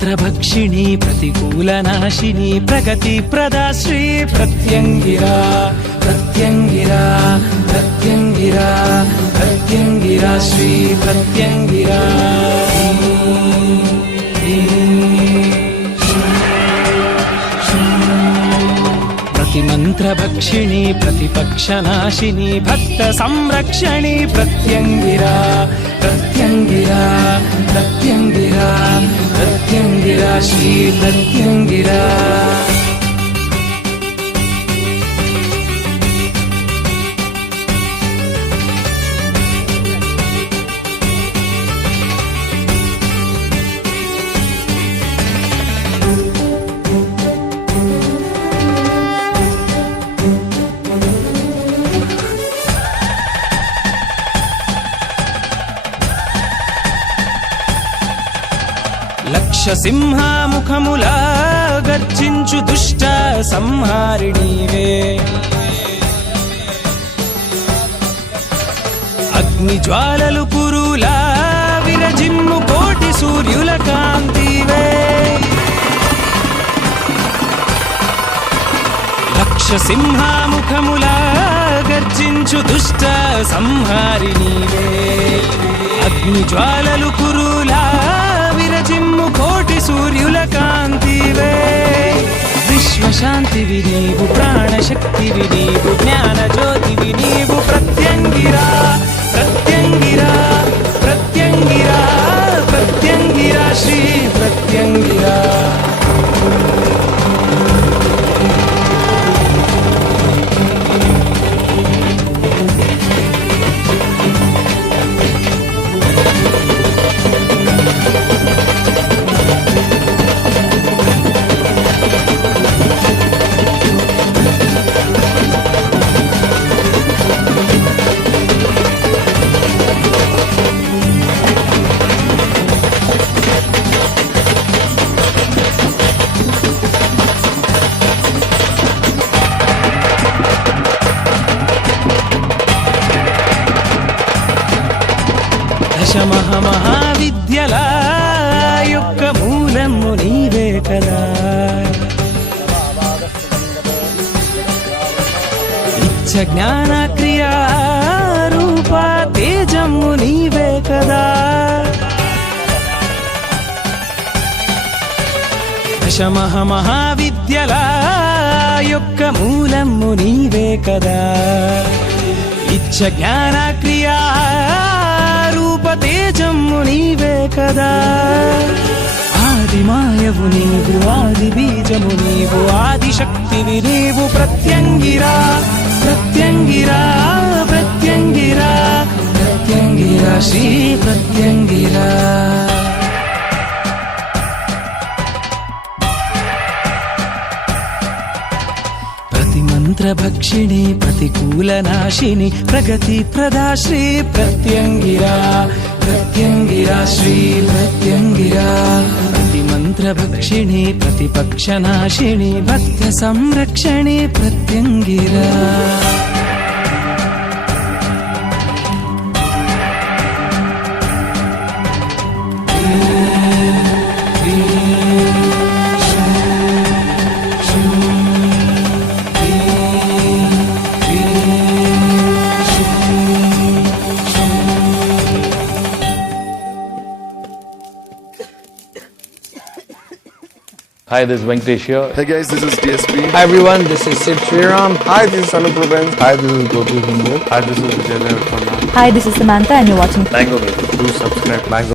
प्रतिमन्त्रभक्षिणी प्रतिकूलनाशिनी प्रगतिप्रदा श्री प्रत्यङ्गिरा प्रत्यङ्गिरा प्रत्यङ्गिरा प्रत्यङ्गिरा श्री प्रत्यङ्गिरा प्रतिमन्त्रभक्षिणी प्रतिपक्षनाशिनी भक्तसंरक्षणी प्रत्यङ्गिरा प्रत्यङ्गिरा प्रत्यङ्गिरा प्रत्यङ्गिरा श्री प्रत्यङ्गिरा లక్షసింహాముఖములా గర్జించు దుష్ట సంహారిణీవే అగ్నిజ్వాలలు కురులా విరజిమ్ము కోటి సూర్యుల కాంతివే లక్షసింహాముఖములా గర్జించు దుష్ట సంహారిణీవే అగ్నిజ్వాలలు కురులా విరజిమ్ము కోటి సూర్యుల కాంతివే విశ్వశాంతివి నీవు ప్రాణశక్తివి నీవు జ్ఞాన జ్యోతివి నీవు ప్రత్యంగిరా ప్రత్యంగిరా ప్రత్యంగిరా ప్రత్యంగిరా శ్రీ ప్రత్యంగిరా మహావిద్యల యొక్క మూలము నీవే కదా ఇచ్చ జ్ఞాన క్రియా రూప తేజము నీవే కదా మహావిద్యల యొక్క మూలము నీవే కదా ఇచ్చ జ్ఞాన క్రియా తేజము నీవే కదా ఆది మాయవు నీవు ఆది బీజము నీవు ఆది శక్తివి నీవు ప్రత్యంగిరా ప్రత్యంగిరా ప్రత్యంగిరా ప్రత్యంగిరా శ్రీ ప్రత్యంగిరా మంత్రభక్షిణి ప్రతికూలనాశిని ప్రగతిప్రదా శ్రీ ప్రత్యంగిరా ప్రత్యంగిరా శ్రీ ప్రత్యంగిరా ప్రతిమంత్రభక్షిణి ప్రతిపక్షనాశిని భక్త సంరక్షణి Pratyangira Hi, this is Venkatesh here. Hey guys, this is DSP. Hi everyone, this is Sid Sriram. Hi, this is Anup Rubens. Hi, this is Gopi Hindu. Hi, this is Vijay Devarkonda. Hi, this is Samantha and you're watching Mango Music. Do subscribe. Mango.